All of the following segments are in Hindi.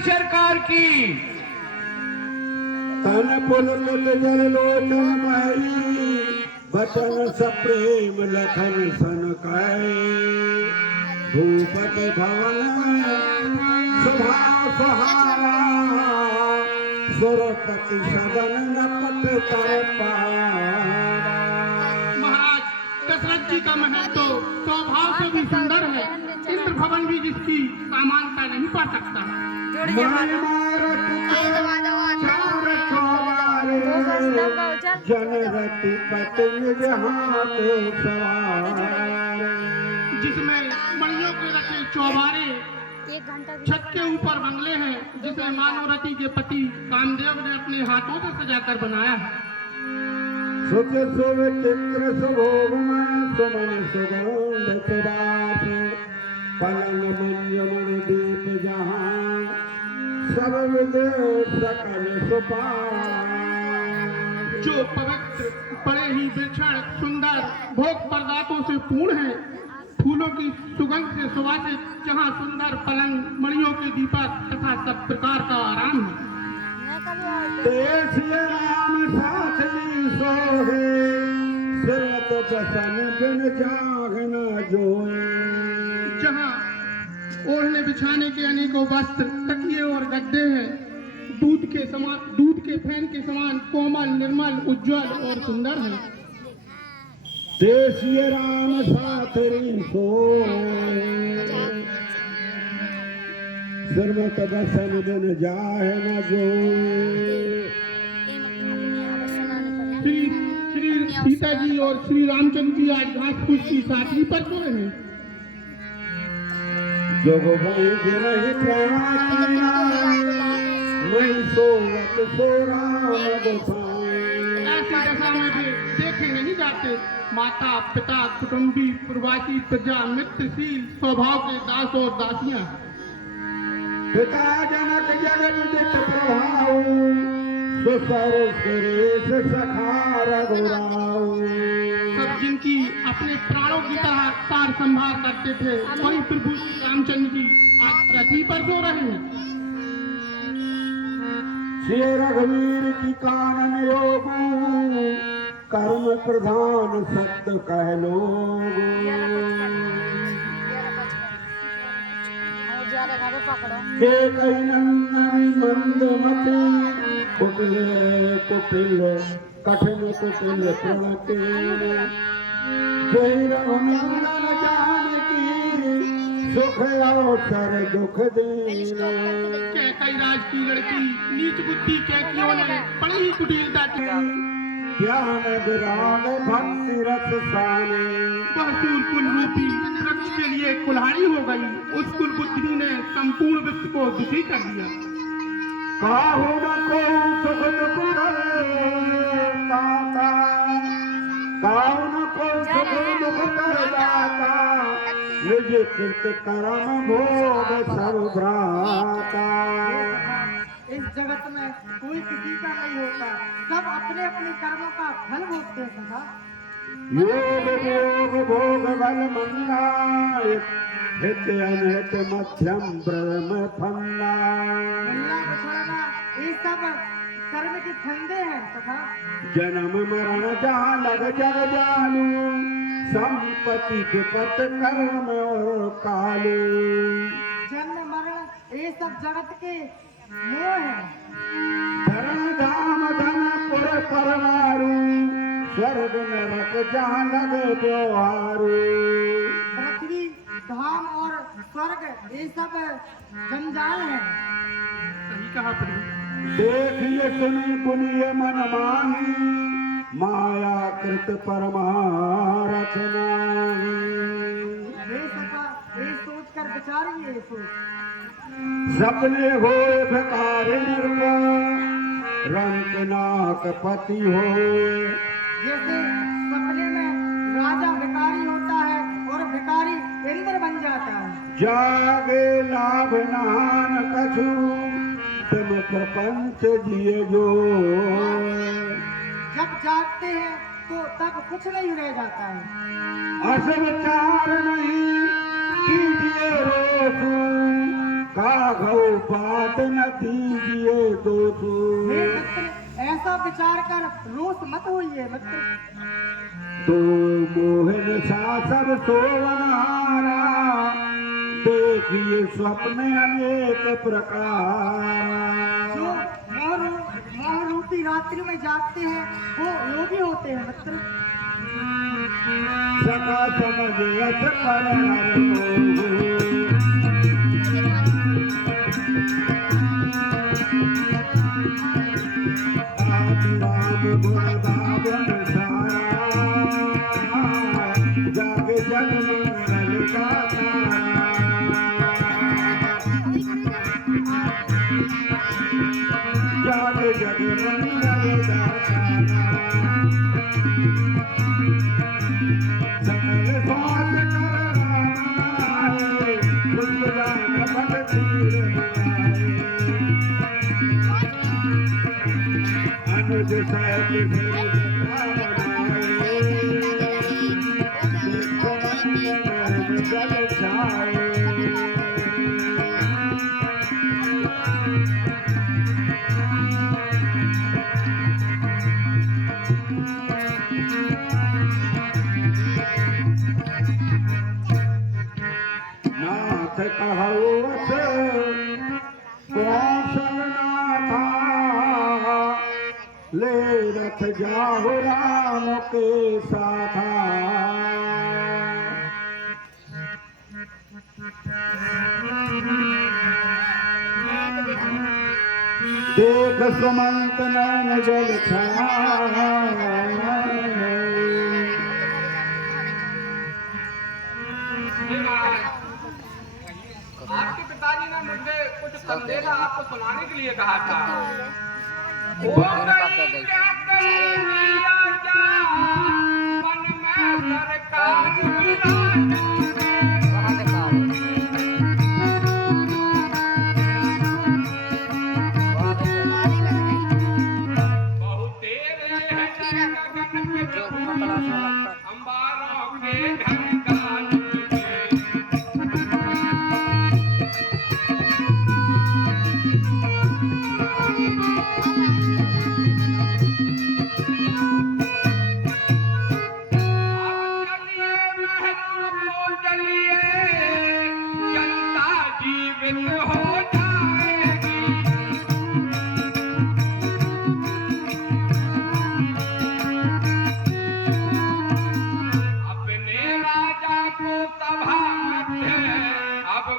सरकार की। तन पुलकित जल लोचन मही, बचन सप्रेम लखन सन कहे। भूपति भवन सुभा सुहारा, सुरपति सदन नपट कर पारा। महाराज दशरथ जी का महल तो स्वभाव से भी सुंदर है, इंद्र भवन भी जिसकी समानता नहीं पा सकता। जनरति पत्नी हाथ सवार, जिसमें मणियों के रखे चौबारे, छत के ऊपर बंगले हैं, जिसे मानवरती के पति कामदेव ने अपने हाथों से सजाकर बनाया है। सुख सुविचित्र सुभोगमय सुमन सुगंध सुवास, पलंग मंजमन दीप जहां, सब विदेश सकल सुपार। जो पवित्र बड़े ही विलक्षण सुंदर भोग पदार्थों से पूर्ण है, फूलों की सुगंध से सुवासित, जहाँ सुंदर पलंग मणियों के दीपक तथा सब प्रकार का आराम है। देश राम साथ जी सोहे, सिरत बसन बिन जाग न जोए। जहाँ ओढ़ने बिछाने के अनेकों वस्त्र, तकिए और गद्दे हैं, दूध के फैन के समान कोमल, निर्मल, उज्जवल और सुंदर है। देशीय राम साथरी सोए, सिरमत बसन बिन जाहे न जोए। श्री सीता जी और श्री रामचंद्र जी आज घास फूस की साथी पर सोए हैं। जोग भई गिरहि प्राणा, मैं सोवत सो राम गोसाई। ऐसी दशा में भी देखे नहीं जाते, माता पिता कुटुंबी प्रवासी प्रजा मित्रशील स्वभाव के दास और दासियां। पिता जनक जगत जित प्रभाऊ, सुसर सुरेश सखा रघुराऊ। सब जिनकी अपने प्राणों की तरह सार संभाल करते थे, वही प्रभु श्री रामचंद्र जी आज पृथ्वी पर सो रहे हैं। श्री रघुवीर की कानन योगू, कर्म प्रधान सत्य कह लोग। के कई नंदन मंदमती, कुटिल कुटिल कठिन कुटिल प्रणति। जय रघुनंदन जानकी, सुख अवसर दुख दीना। कैकई राज की लड़की नीच बुद्धि कैकियों ने बड़ी ही कुटिलता की। ज्ञान विराग भक्ति रस साने, वह शूरकुल रूपी वृक्ष के लिए कुल्हाड़ी हो गई। उस कुल बुद्धि ने संपूर्ण विश्व को दुखी कर दिया। काहू न को सुख दुख करता, काहू न को सुख दुख करता। निज कृत कर्म भोग सब भ्राता। इस जगत में कोई किसी का नहीं होता, सब अपने अपने कर्मों का फल भोगते हैं सदा। योग योग भोग बल मंदा, हित अनहित मध्यम ब्रह्म फंदा। मिलना बिछड़ना ये सब कर्म के फंदे हैं सदा। जन्म मरण जहाँ लग जग जालू, संपत्ति विपत कर्म और कालू। जन्म मरण ये सब जगत के मोह है। धरण धाम धन पुर परवारू, स्वर्ग नरक जहाँ लग व्यवहारू। पृथ्वी धाम और स्वर्ग ये सब जंजाल है। सही कहा प्रभु। देखिए सुनी पुनिय मन माही, माया कृत परमारथ नाही। ये सोच कर विचारिए ये सोच। सपने हो भिखारी निर्भय, रंग नाक पति हो। जैसे सपने में राजा भिखारी होता है और भिखारी इंद्र बन जाता है। जागे लाभ नान कछु, तुम प्रपंच जिए जो। जब जागते हैं तो तब कुछ नहीं रह जाता है। अस विचार नहीं कीजिए रोसू, काघो बात न दीजिए हे दोषो। मित्र, ऐसा विचार कर रोष मत होइए मित्र। तो मोहन सा सब सोवनहारा, देखिए स्वप्न अनेक प्रकार। जो मोह रूपी रात्रि में जागते हैं वो योगी होते हैं मित्र। सका समझ यथ पर नर मोह, राम गुण गावन सारा, जग जग मंगल का तारा। जग जग मंगल का तारा, सकल स्वास कर रामाए, सुंदरान बट तीर बनाए। अनुज सहज सिर बनाए, देखो मंगल जल छाए। नाथ कहवत कौशल नाथा, ले रथ जाहु राम के साथा। देख सुमंत नैन जल छाए। आपके पिताजी ने मुझसे कुछ संदेशा आपको सुनाने के लिए कहा था।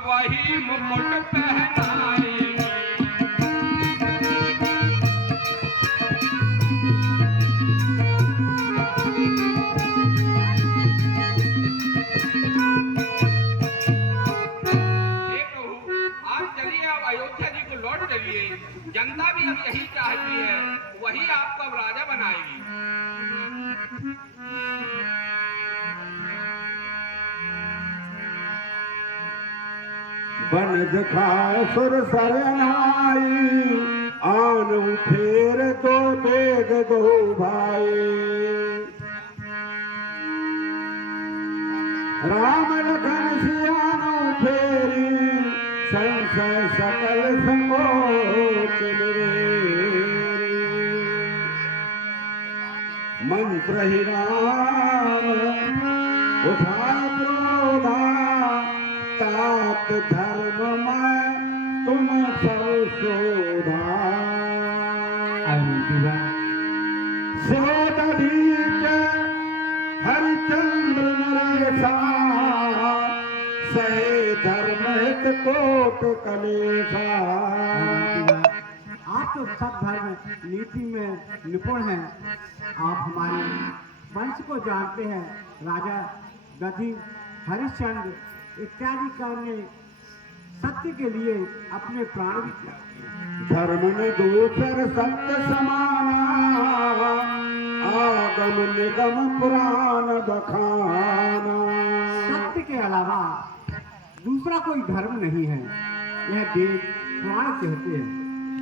वही मुकुट पहनाएगी। आप चलिए, अब अयोध्या जी को लौट चलिए। जनता भी अब यही चाहती है, वही आपको अब राजा बनाएगी। बन दिखाए सुर सरनाई, आन उठेर तो बेग दो भाई। राम लखन सियानो फेरी, संशय सकल समोच निवेरी। मंत्र ही राम उठा क्रोधा, तात धर्म में तुम सब शोधा। सोदधीच हरिचंद्र नरेशा, सहे धर्म हित कोट कलेशा। आप तो सब धर्म नीति में निपुण हैं। आप हमारे वंश को जानते हैं। राजा गधी हरिश्चंद्र इत्यादि ने सत्य के लिए अपने प्राण भी त्यागे। धर्म ने दूसर सत्य समाना, आगम निगम पुराण बखाना। सत्य के अलावा दूसरा कोई धर्म नहीं है, यह वेद पुराण कहते हैं।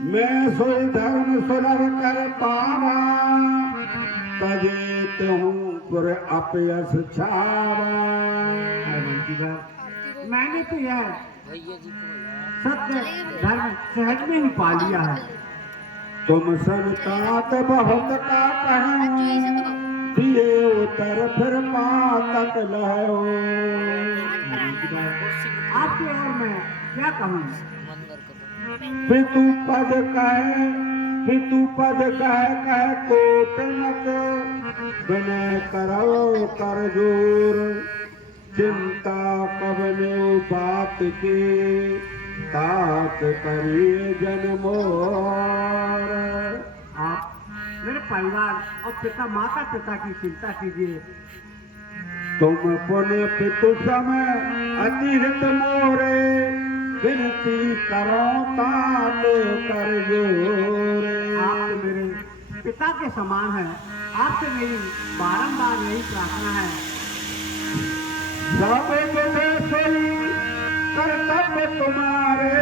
मैं सोई धर्म सुलभ कर पावा, तजे हूँ पुर अपयस छावा। मैंने तो यह सत्य धर्म सहज में ही पा लिया है। तुम संतात बहुत का कहें, दिए उतर फिर पातक लहो। आपके और मैं क्या कहूँ। पितु पद कह कोट नत, विनय करो कर जोर। चिंता कबने बात के, तात करिए जन मोर। आप मेरे परिवार और माता पिता की चिंता कीजिए। तुम पुण्य पितु समय अति हित मोरे, विनती करो तात कर जोरे। आप तो मेरे पिता के समान हैं। आपसे मेरी बारंबार यही प्रार्थना है। सब सोई कर्तव्य तुम्हारे,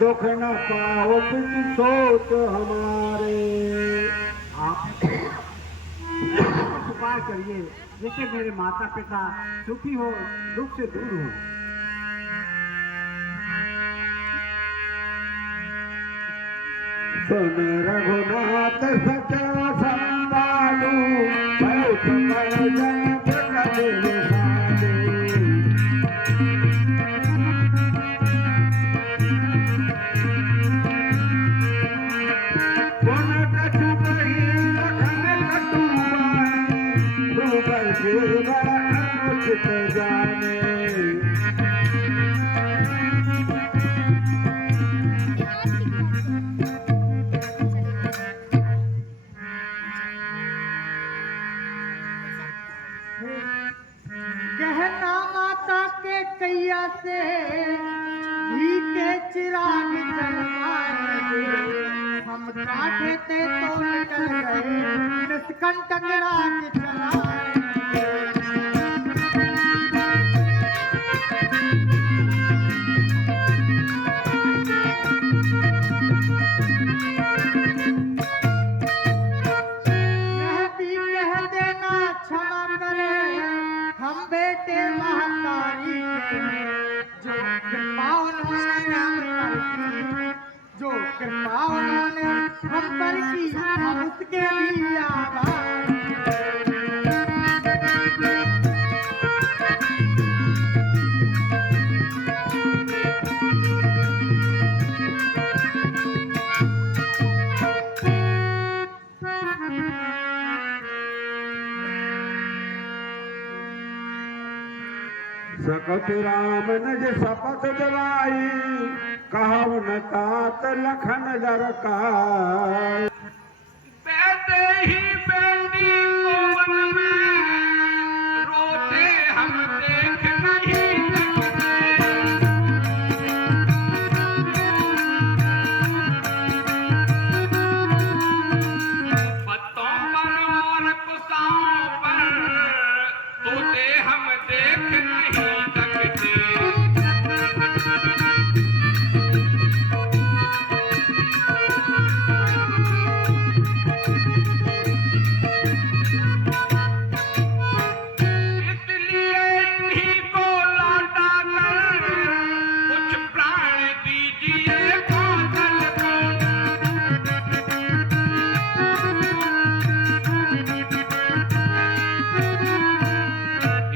दुख न पाओ पितु सोच हमारे। आप उपाय करिए जिससे मेरे माता पिता सुखी हो, दुख से दूर हो। सुन रघुनाथ सचा संभालू, बहुत जन प्रकट जाने। गहना माता के कैया से घी के चिराग जलवाए, हम काटे ते तो निकल गए निष्कंटक राज चलाए। यह भी कह देना क्षमा करे, हम बेटे महतारी के, जो कृपा उन्होंने हम पर की, जो कृपा उन्होंने हम पर की, हम उसके भी आभारी। सकत राम नज शपथ दिलाई, कहव न तात लखन लरकाय। बैठे ही बेटी को वन में, रोते हम देख नहीं सकते। पत्तों पर और कुसाओं पर, तोते हम देख नहीं सकते। इसलिए इन्हीं को लौटा कर, कुछ प्राण दीजिए कौशल को।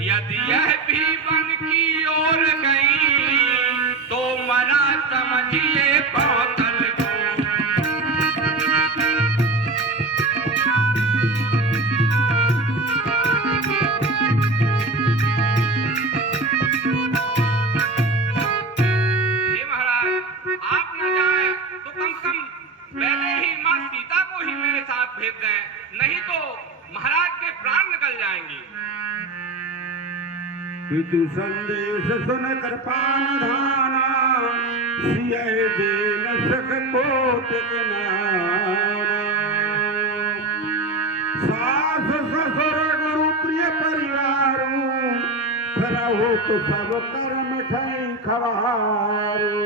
यदि यह भी वन की ओर गई, तो मरा समझिए कौशल को। हे महाराज, आप न जाएं तो कम से कम पहले ही माँ सीता को ही मेरे साथ भेज दें, नहीं तो महाराज के प्राण निकल जाएंगे। पितु संदेश सुन कृपान धाना, सिय देन सख कोटिक नाना। सास ससुर गुरु प्रिय परिवारू, फिरहु तो सब कर्म ठई खवारू।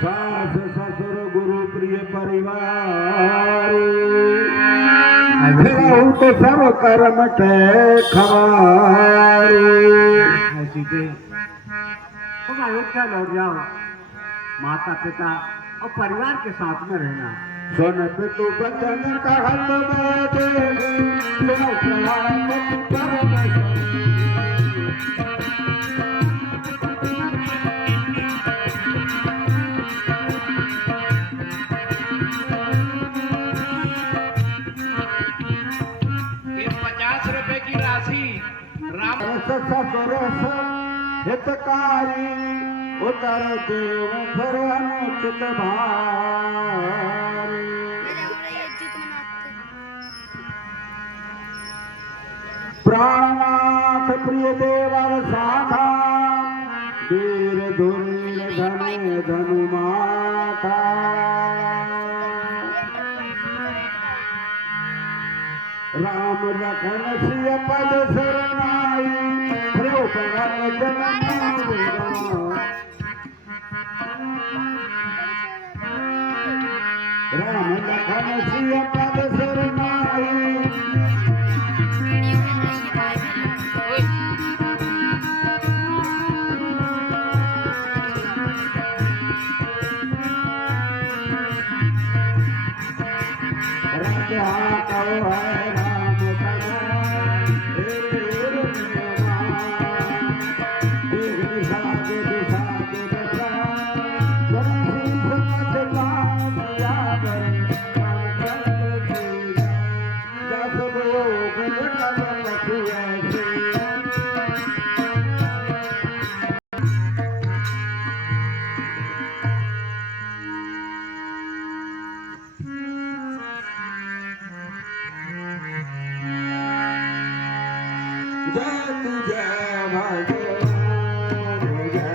सास ससुर गुरु प्रिय परिवार, फिरहु तो सब कर्म के खवारी। सीते तुम अयोध्या लौट जाओ, माता पिता और परिवार के साथ में रहना। सुन पितु बचन कहत बाटे, सुनो प्रणाम परम ये 50 रुपए की राशि राम ससुर हितकारी, उतर देव फिर अनुचित भारी। प्राणनाथ प्रिय देवर साधा, वीर धुरीर धन धनु माता। राम लखन सिय पद शरणाई, प्रभु जन राम लखन सिय पद शरणाई। राजा कहो है राम तना, एक दिशा के दिशा के दशा, जन्म समझ काम किया करे, जस भोग लगन लखिए। जय तुझे भज